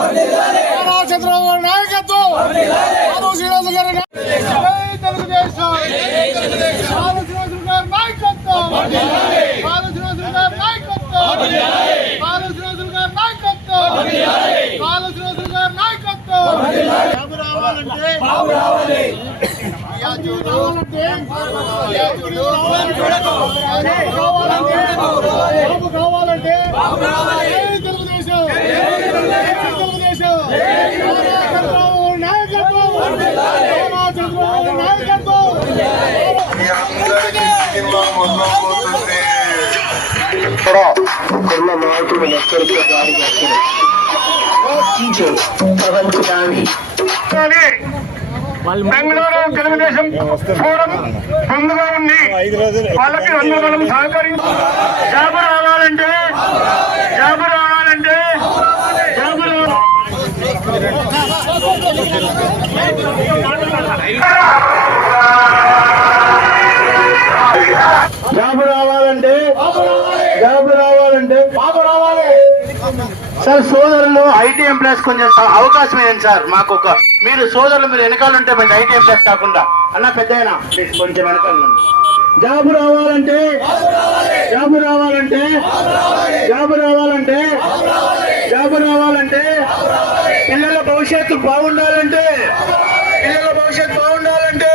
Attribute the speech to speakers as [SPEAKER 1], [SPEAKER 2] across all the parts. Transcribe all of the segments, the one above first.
[SPEAKER 1] నారా చంద్రబాబు నాయకత్వం. మాధవ శ్రీనివాస గారి నాయకత్వం. కావాలంటే తెలుగుదేశం నాయకత్వం! చంద్రబాబు నాయకత్వం!
[SPEAKER 2] నాయకుడు
[SPEAKER 1] బెంగళూరు తెలుగుదేశం ఫోరం ముందుగా ఉంది. వాళ్ళకి అందరం సహకరించి జాబు రావాలంటే జాబు రావాలంటే జాబు రావాలి జాబు రావాలంటే జాబు రావాలంటే బాబు రావాలి
[SPEAKER 3] సార్ సోదరులు ఐటీ ఎంప్లాయస్ కొంచెం అవకాశం ఏంటి సార్ మాకు ఒక మీరు సోదరులు మీరు వెనకాల ఉంటే మంచి ఐటీ ఎంప్లాయస్ కాకుండా అన్న పెద్ద కొంచెం వెనకాల.
[SPEAKER 1] జాబు రావాలంటే జాబు రావాలంటే జాబు రావాలంటే జాబు రావాలంటే పిల్లల భవిష్యత్తు బాగుండాలంటే. పిల్లల భవిష్యత్తు బాగుండాలంటే.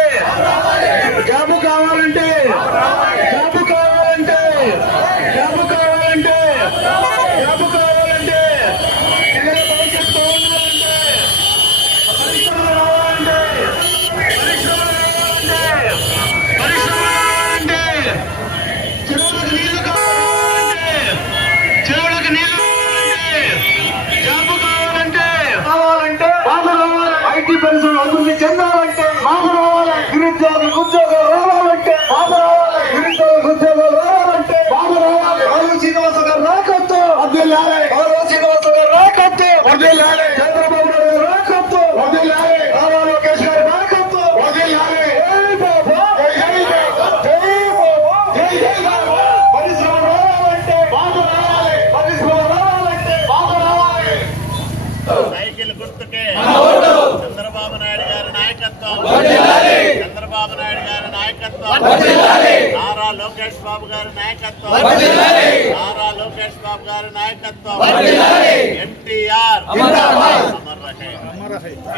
[SPEAKER 4] సైకిల్ గుర్తుకే. చంద్రబాబు నాయుడు గారి నాయకత్వం. చంద్రబాబు నాయుడు గారి నాయకత్వం. నారా లోకేష్ బాబు గారి నాయకత్వం. నారా లోకేష్ బాబు గారి నాయకత్వం. ఎన్టీఆర్.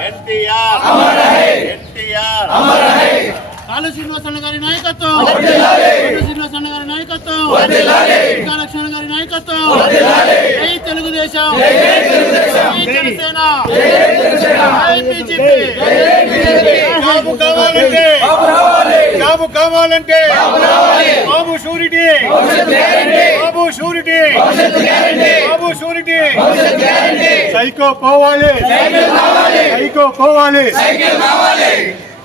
[SPEAKER 4] ఎన్టీఆర్. ఎన్టీఆర్.
[SPEAKER 1] కాళీ శ్రీనివాసన్న గారి నాయకత్వం. శ్రీనివాసన్న గారి నాయకత్వం. లక్ష్మణ్ గారి నాయకత్వం. జై తెలుగుదేశం. జై జనసేన. జై బీజేపీ.
[SPEAKER 4] బాబు కావాలంటే. బాబు కావాలంటే. Babu surety. Babu surety. Babu surety. Psycho పోవాలి. సైకో పోవాలి